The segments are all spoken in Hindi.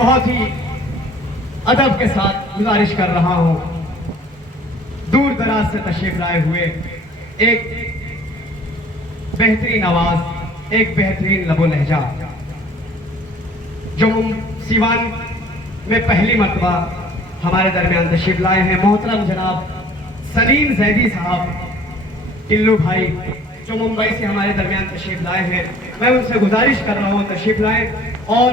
बहुत ही अदब के साथ गुजारिश कर रहा हूं, दूर दराज से तशरीफ लाए हुए एक बेहतरीन आवाज, एक बेहतरीन लबो लहजा, जो सीवान में पहली मरतबा हमारे दरमियान तशरीफ लाए हैं, मोहतरम जनाब सलीम जैदी साहब टिल्लू भाई, जो मुंबई से हमारे दरमियान तशरीफ लाए हैं। मैं उनसे गुजारिश कर रहा हूँ तशरीफ लाए और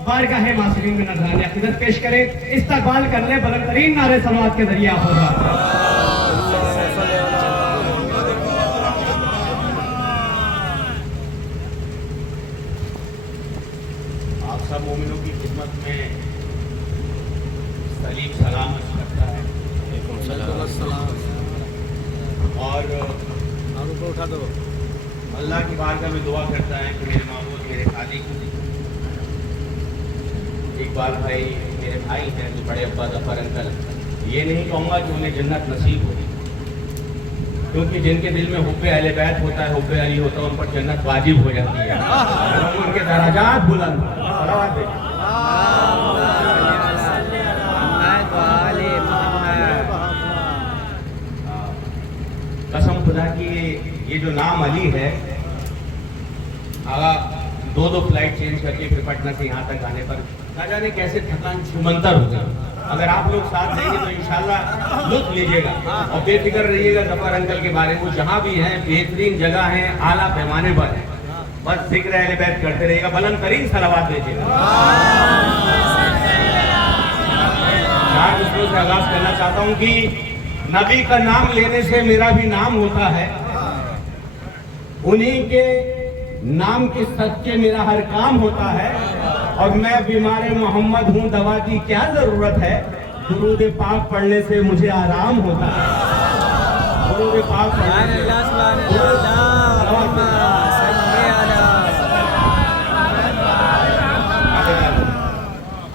बारगाह मासूमीन में नजरानी अक़ीदत पेश करें, इस्तक़बाल कर ले बुलंदतरीन नारे सलवात के जरिए होगा। आप सब मोमिनों की खिदमत में सलीम सलाम अर्ज़ करता है और उठा दो। अल्लाह की बारगाह में दुआ करता है कि मेरे माबूद, मेरे खालिक, इकबाल भाई मेरे भाई हैं, तो बड़े अब्बा जफर अंकल, ये नहीं कहूँगा कि उन्हें जन्नत नसीब हो, क्योंकि जिनके दिल में हुब्बे अहले बैत होता है, हुब्बे अली होता है, उन पर जन्नत वाजिब हो जाती है, उनके दराजात बुलंद। कसम खुदा की ये जो नाम अली है, आगा दो फ्लाइट चेंज करके फिर पटना से यहाँ तक आने पर ना जाने कैसे थकान छुमंतर हो गई। अगर आप लोग साथ देंगे तो इंशाल्लाह लुत्फ लीजिएगा और बेफिक्र रहिएगा जफर अंकल के बारे में। वो जहाँ भी हैं बेहतरीन जगह है, आला पैमाने पर है, बस जिक्र अहले बैत करते रहेगा, बुलंद तरीन सलावत भेजिएगा। चार दूसरों से आगाज करना चाहता हूँ कि नबी का नाम लेने से मेरा भी नाम होता है, उन्हीं के नाम के सदके मेरा हर काम होता है, और मैं बीमार मोहम्मद हूँ, दवा की क्या जरूरत है, दुरूद पाक पढ़ने से मुझे आराम होता है। दुरूद पाक पढ़ने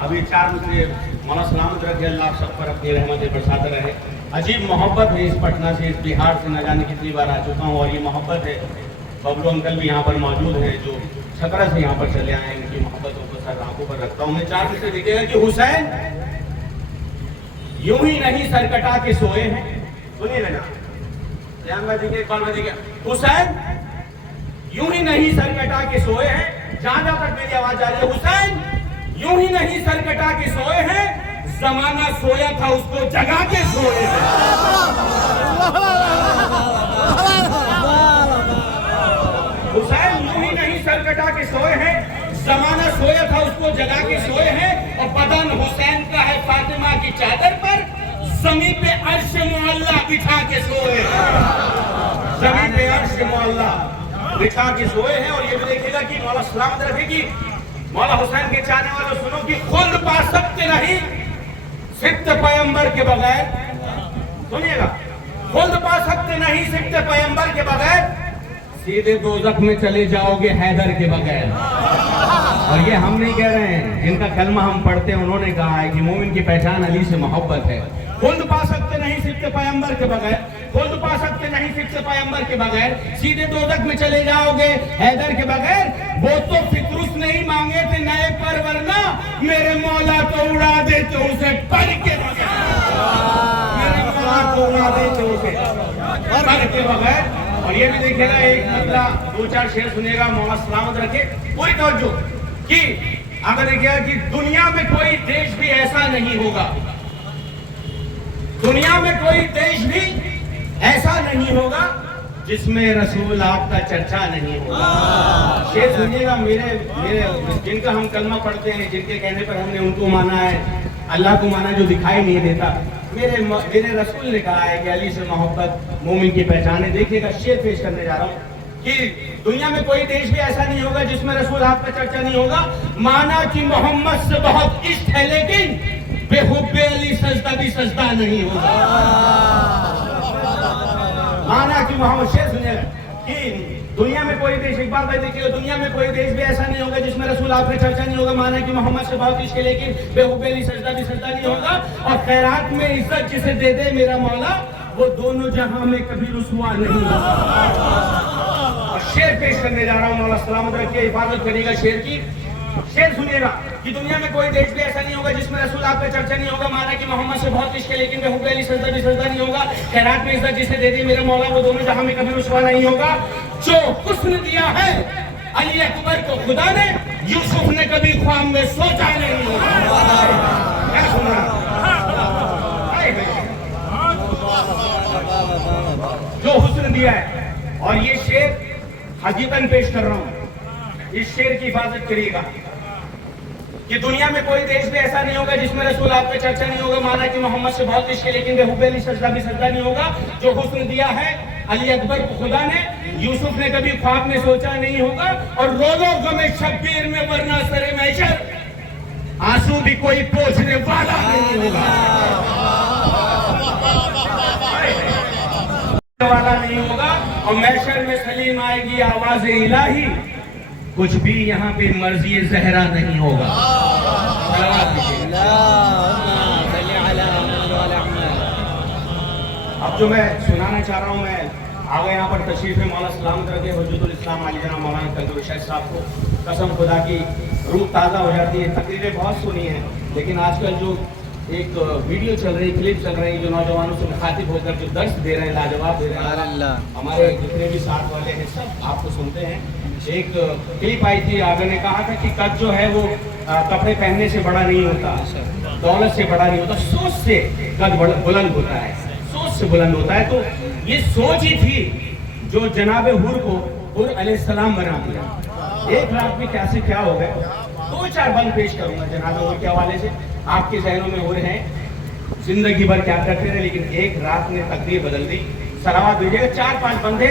अभी चार दूसरे मौला सलामत रखे, अल्लाह आप सब पर अपनी रहमतें बरसाते रहे। अजीब मोहब्बत है इस पटना से, इस बिहार से, न जाने कितनी बार आ चुका हूँ, और ये मोहब्बत है। बबलू अंकल भी यहाँ पर मौजूद हैं, जो छकरा से यहाँ पर चले आए हैं, उनकी मोहब्बतों को सर आंखों पर रखता हूँ। मैं चार से देखिएगा कि हुसैन यूं ही नहीं सर कटा के सोए हैं। सुनिए ना, ध्यान में देखिए, कौन में देखिए, हुसैन यूं ही नहीं सर कटा के सोए हैं। जहां जहां तक मेरी आवाज आ रही है, हुसैन यूं ही नहीं सर कटा के सोए हैं, जमाना सोया था उसको जगा के सोए हैं। हुसैन यूं ही नहीं सर कटा के सोए हैं, जमाना सोया था उसको जगा के सोए हैं, और बदन हुसैन का है फातिमा की चादर पर, जमीन पे अर्श मुअल्ला बिछा के सोए हैं। जमीन पे अर्श मुअल्ला बिछा के सोए हैं। और ये भी देखिएगा कि मौला सलामत रखे कि मौला हुसैन के चाहने वालों सुनो कि खुद पा सकते नहीं सिफ्त पैगंबर के बगैर। सुनिएगा, खुद पा सकते नहीं सिफ्त पैगंबर के बगैर, सीधे दोज़ख में चले जाओगे हैदर के बगैर। और ये हम नहीं कह रहे हैं, जिनका कलमा हम पढ़ते हैं उन्होंने कहा है कि मोमिन की पहचान अली से मोहब्बत है। खुद पा सकते नहीं सिफ्त पैगंबर के बगैर, खुद पा सकते नहीं सिफ्त पैगंबर के बगैर, सीधे दोज़ख में चले जाओगे हैदर के बगैर। वो तो फितरुस नहीं मांगे थे नए पर, वरना मेरे मौला तो उड़ा देते उसे पढ़ के बगैर। मेरे मौला तो उड़ा देते उसे पढ़ के बगैर। और ये भी देखिएगा, एक मतलब दो चार शेर सुनिएगा, मौला सलामत रखे, पूरी तवज्जो, कि अगर देखिएगा कि दुनिया में कोई देश भी ऐसा नहीं होगा, दुनिया में कोई देश भी ऐसा नहीं होगा जिसमें रसूल आपका चर्चा नहीं होगा। शेर सुनिएगा, मेरे जिनका हम कलमा पढ़ते हैं, जिनके कहने पर हमने उनको माना है, अल्लाह को माना जो दिखाई नहीं देता, मेरे रसूल ने कहा है कि अली से मोहब्बत मोमिन की पहचान है। देखिएगा, शेर पेश करने जा रहा हूँ कि दुनिया में कोई देश भी ऐसा नहीं होगा जिसमें रसूल आपका चर्चा नहीं होगा। माना कि मोहम्मद से बहुत इश्क है, लेकिन बेहुब्बे अली सजदा भी सजदा नहीं होगा। माना कि मोहम्मद, शेर सुनिएगा कि दुनिया में कोई देश, एक बार भाई देखिए, दुनिया में कोई देश भी ऐसा नहीं होगा जिसमें रसूल आपकी चर्चा नहीं होगा। माना कि मोहम्मद से बहुत इश्क है, लेकिन बेहुब्बे अली सजदा भी सजदा नहीं होगा। और खैरात में इज्जत जिसे दे दे मेरा मौला, वो दोनों जहां में कभी रुसवा नहीं होगा। शेर पेश करने जा रहा हूँ, मौला सलामत रखिए, हिफाजत करिएगा शेर की। शेर सुनिएगा, कि दुनिया में कोई देश भी ऐसा नहीं होगा जिसमें रसूल आपका चर्चा नहीं होगा, माना कि मोहम्मद से बहुत इश्क है लेकिन बेहुबे अली सजदा भी सजदा नहीं होगा, खैरात में इज्जत जिसे दे दी मेरे मौला वो दोनों जहां में कभी रुसवा नहीं होगा। जो हुस्न दिया है अली अकबर को खुदा ने, यूसुफ ने कभी ख्वाब में सोचा नहीं होगा। क्या सुन रहा? जो हुस्न दिया है, और ये शेर हकीकतन पेश कर रहा हूं, इस शेर की हिफाजत करिएगा कि दुनिया में कोई देश भी ऐसा नहीं होगा जिसमें रसूल आपका चर्चा नहीं होगा, माना कि मोहम्मद से बहुत इश्क है लेकिन बेहुबे अली सजदा भी सजदा नहीं होगा। जो हुस्न दिया है अली अकबर को खुदा ने, यूसुफ ने कभी ख्वाब में सोचा नहीं होगा। और रोलो गमे शब्बीर में वरना सरे मैशर, आंसू भी कोई पोंछने वाला नहीं होगा, वाला नहीं होगा। और मैशर में सलीम आएगी आवाज इलाही, कुछ भी यहाँ पे मर्जी जहरा नहीं होगा। अब जो मैं सुनाना चाह रहा हूँ, मैं आगे यहाँ पर तशरीफ है मौला सलामत रखे हुज्जतुल इस्लाम अली जनाब मौलाना तंजूर शैख साहब को, कसम खुदा की रूह ताज़ा हो जाती है। तकरीरें बहुत सुनी हैं लेकिन आजकल जो एक वीडियो चल रही, क्लिप चल रही, जो नौजवानों से मुखातिब होकर जो दर्श दे रहे हैं, लाजवाब दे रहे हैं, हमारे जितने भी साथ वाले हैं सब आपको सुनते हैं। एक क्लिप आई थी, आगे ने कहा था कि कद जो है वो कपड़े पहनने से बड़ा नहीं होता, दौलत से बड़ा नहीं होता, सोच से कद बुलंद होता है, सोच से बुलंद होता है। तो ये सोच ही थी जो जनाब हुर को हुर अलैहिस्सलाम बना दिया। एक रात में क्या से क्या हो गए, 2-4 बंद पेश करूंगा जनाब हुर के हवाले से, आपके जहनों में हुर हैं, जिंदगी भर क्या करते रहे लेकिन एक रात ने तकदीर बदल दी। सलावत दीजिएगा, 4-5 बंदे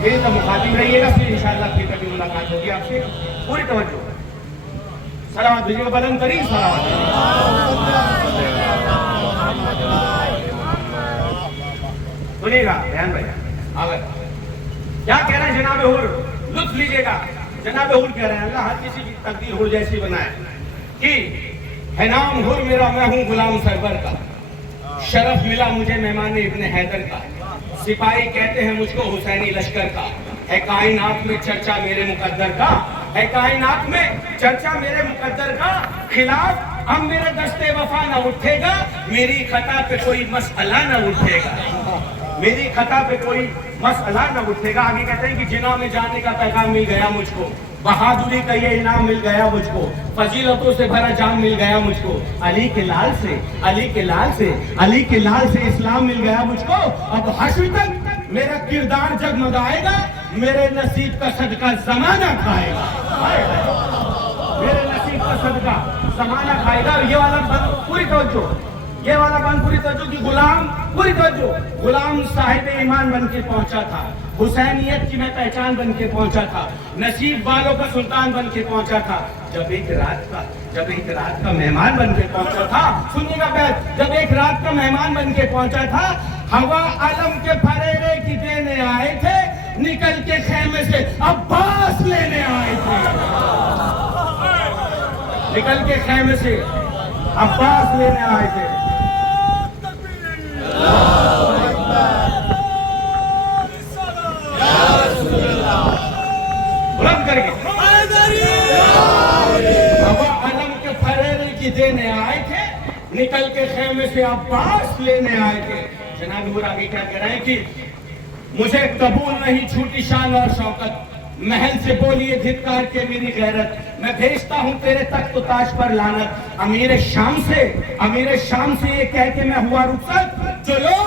मेरे तो मुखातिब रहिएगा, फिर इंशाअल्लाह फिर कभी मुलाकात होगी आपसे। पूरी तवज्जो, सलावत दीजिएगा, बुलंद तरीन सलावत। सुनिएगा बयान भाई, अगर क्या कह रहे हैं जनाब हुर, लुत्फ लीजिएगा। जनाब हुर कह रहे हैं अल्लाह हर किसी की तकदीर हुर जैसी बनाए कि है नाम हुर मेरा, मैं हूँ गुलाम सरवर का, शरफ मिला मुझे मेहमान इब्ने हैदर का, सिपाही कहते हैं मुझको हुसैनी लश्कर का, है कायनात में चर्चा मेरे मुकद्दर का, है कायनात में चर्चा मेरे मुकद्दर का, खिलाफ अब मेरे दस्ते वफा न उठेगा, मेरी खता पे कोई मसला न उठेगा, मेरी खता पे कोई मसला न उठेगा। आगे कहते हैं कि जिना में जाने का पैगाम मिल गया मुझको, बहादुरी का ये इनाम मिल गया मुझको, फजीलतों से भरा जाम मिल गया मुझको, अली के लाल से, अली के लाल से, अली के लाल से इस्लाम मिल गया मुझको। अब हश्र तक मेरा किरदार जगमगाएगा, मेरे नसीब का सदका जमाना खाएगा, मेरे नसीब का सदका जमाना खाएगा। ये वाला बंद पूरी तवज्जो, ये वाला बंद पूरी तवज्जो कि गुलाम, पूरी तवज्जो, गुलाम साहिब ईमान बन के पहुंचा था, हुसैनियत की मैं पहचान बन के पहुंचा था, नसीब वालों का सुल्तान बन के पहुंचा था। जब एक रात का मेहमान बन के पहुंचा था, सुनिएगा बैठ, जब एक रात का मेहमान बन के पहुंचा था, हवा आलम के फरेरे की देने आए थे, निकल के खेमे से अब्बास लेने आए थे, निकल के खेमे से अब्बास लेने आए थे। बुलंद करके हवा आलम के फरेरे की देने आए थे, निकल के खेमे से अब्बास लेने आए थे। जनाब हुर आगे क्या कह रहे हैं कि मुझे कबूल नहीं छूटी शान और शौकत, महल से बोलिए धिक्कार के मेरी गैरत, मैं भेजता हूँ तेरे तख्त तो ताज पर लानत, अमीर शाम से ये कह के मैं हुआ रुखसत, जो लोग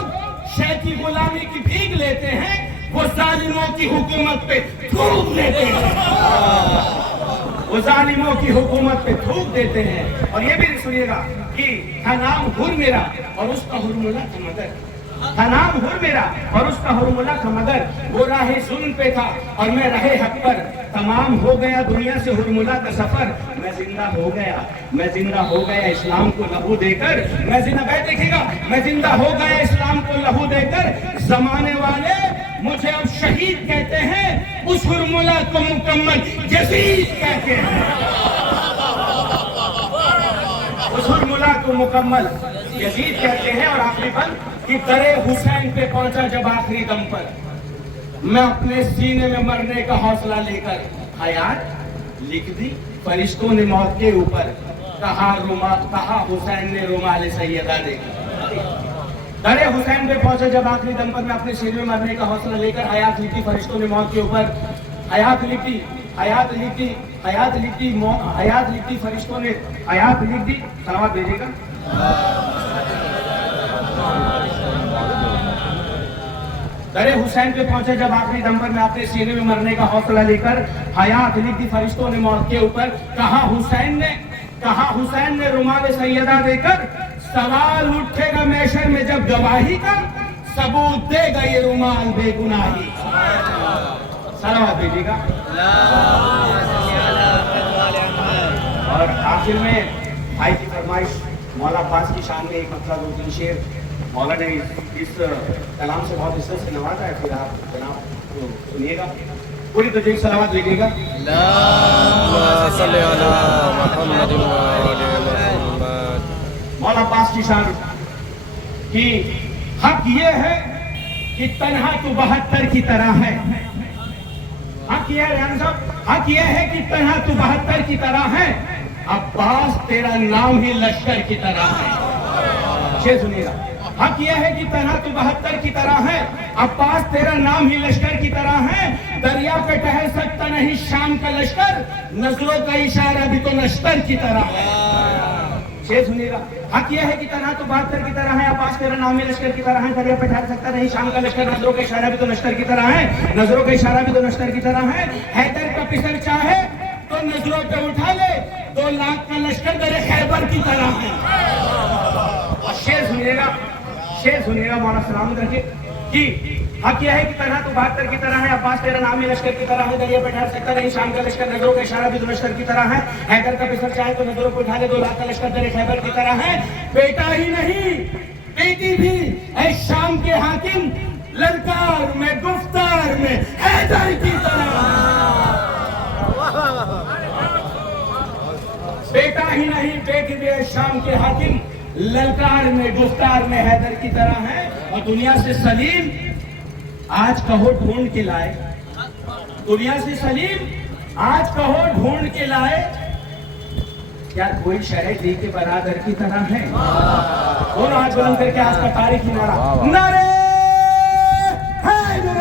शह की गुलामी की भीख लेते हैं वो जालिमों की हुकूमत पे थूक देते हैं, वो जालिमों की हुकूमत पे थूक देते हैं। और ये भी सुनिएगा कि था नाम हुर मेरा और उसका हुरमुला था मगर, था नाम हुर मेरा और उसका हुरमुला था मगर, वो राहे जुल्म पे था और मैं रहे हक पर, तमाम हो गया दुनिया से हुरमुला का सफर, मैं जिंदा हो गया इस्लाम को लहू देकर, मैं जिंदा बैठ देखिएगा, मैं जिंदा हो गया इस्लाम को लहू देकर, जमाने वाले मुझे अब शहीद कहते हैं, उस हुरमुला को मुकम्मल यजीद कहते हैं, उस हुरमुला को मुकम्मल यजीद कहते हैं। और आखिरी बंद कि दरे हुसैन पे पहुंचा जब आखिरी दम पर, मैं अपने सीने में मरने का हौसला लेकर हयात लिख दी फरिश्तों ने मौत के ऊपर, कहा हुसैन ने रुमाल सैयदा देखा। दरे हुसैन पे पहुंचे जब आखिरी दम पर मैं अपने सीने में मरने का हौसला लेकर हयात लिखी फरिश्तों ने मौत के ऊपर हयात लिखी फरिश्तों ने हयात लिख दी। सलावत भेजिएगा। दरे हुसैन पे पहुंचे जब आखिरी दम पर मैं अपने सीने में मरने का हौसला लेकर हयात लिख दी फरिश्तों ने मौत के ऊपर। कहा हुसैन ने रुमाल सैयदा देकर सवाल उठेगा मैशर में जब गवाही का सबूत देगा ये रुमाल बेगुनाही। सलावत भेजिएगा। और आखिर में भाई की फरमाइश मौला अब्बास की शान में एक मतलब 2-3 शेर मौला ने इस कलाम से बहुत इज्जत से नवाजा है। फिर आप जनाब तो सुनिएगा, पूरी तजवीज़ सलावत लिखिएगा। मौला अब्बास की शान की हक ये है कि तन्हा तू 72 की तरह है। हक ये है रियान साहब, हक ये है कि तन्हा तू 72 की तरह है। अब्बास तेरा नाम ही लश्कर की तरह है। शेर सुनिएगा। हक यह है कि तन्हा तू 72 की तरह है। अब्बास तेरा नाम ही लश्कर की तरह है। दरिया पे ठहर सकता नहीं शाम का लश्कर, नजरों का इशारा भी तो नश्तर की तरह है। शेर सुनिएगा। हक यह है कि तन्हा तू 72 की तरह है। अब्बास तेरा नाम ही लश्कर की तरह है। दरिया पे ठहर सकता नहीं शाम का लश्कर, नजरों का इशारा भी तो नश्तर की तरह है। नजरों का इशारा भी तो नश्तर की तरह है। हैदर का पिसर चाहे तो नजरों पे उठा ले, 2 लाख का लश्कर दरे खैबर की तरह है। और शेर सुनिएगा मौला सलामत रखे कि हक यह है कि तन्हा तू 72 की तरह है। अब्बास तेरा नाम ही लश्कर की तरह है। दरिया पे ठहर सकता नहीं शाम का लश्कर, नजरों का इशारा भी तो लश्कर की तरह है। हैदर का पिसर चाहे तो नजरों को उठा ले, 2 लाख का लश्कर दरे खैबर की तरह है। बेटा ही नहीं बेटी भी है शाम के हाकिम, ललकार में गुफ्तार में हैदर की तरह। बेटा ही नहीं बेटी भी है शाम के हाकिम, ललकार में गुफ्तार में हैदर की तरह है। और दुनिया से सलीम आज कहो ढूंढ के लाए, दुनिया से सलीम आज कहो ढूंढ के लाए, क्या कोई शहर दी के बरादर की तरह है। दोनों हाथ बुलंद करके आज का तारीख नारा नारे हैदर